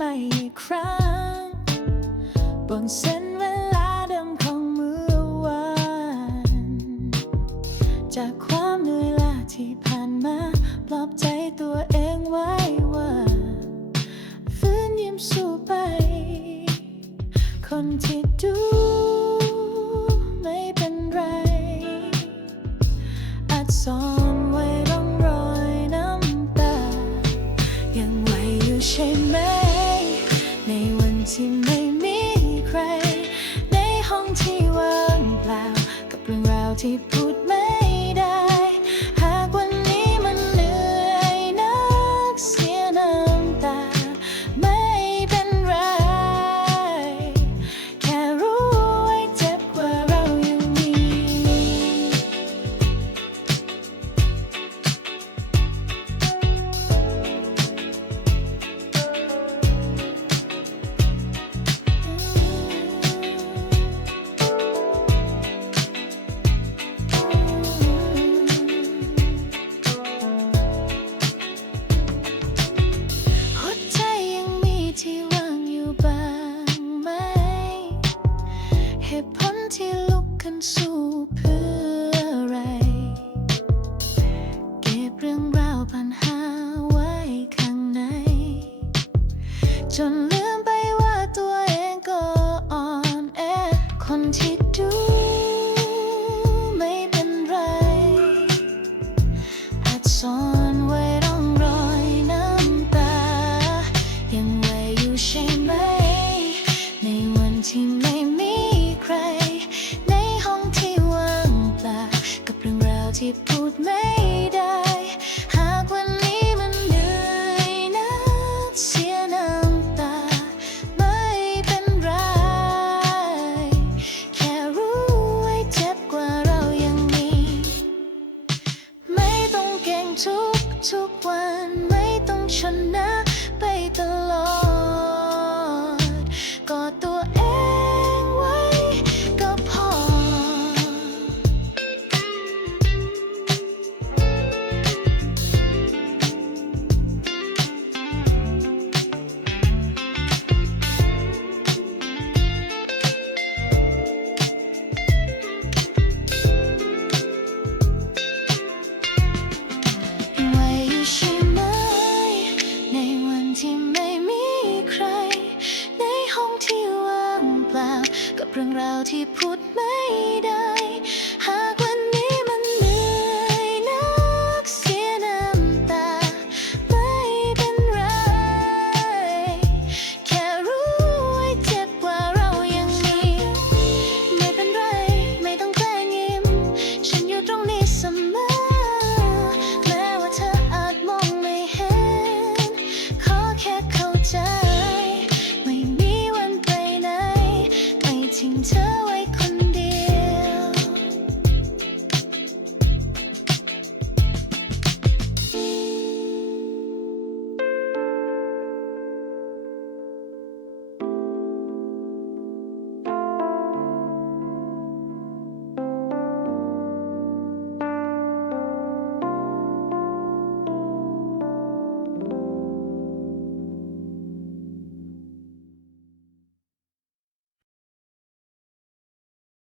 ม่อีกครั้ง บนเส้นเวลาเดิมของเมื่อวาน จากความเหนื่อยล้าที่ผ่านมา ปลอบใจตัวเองไว้ว่าฟื้นยิ้มสู้ไป คนที่ดูไม่เป็นไร อาจสอง deep put สู้เพื่ออะไร เก็บเรื่องราวปัญหาไว้ข้างใน จนลืมไปว่าตัวเองก็อ่อนแอคนที่ เรื่องราวที่พูดไม่ได้ into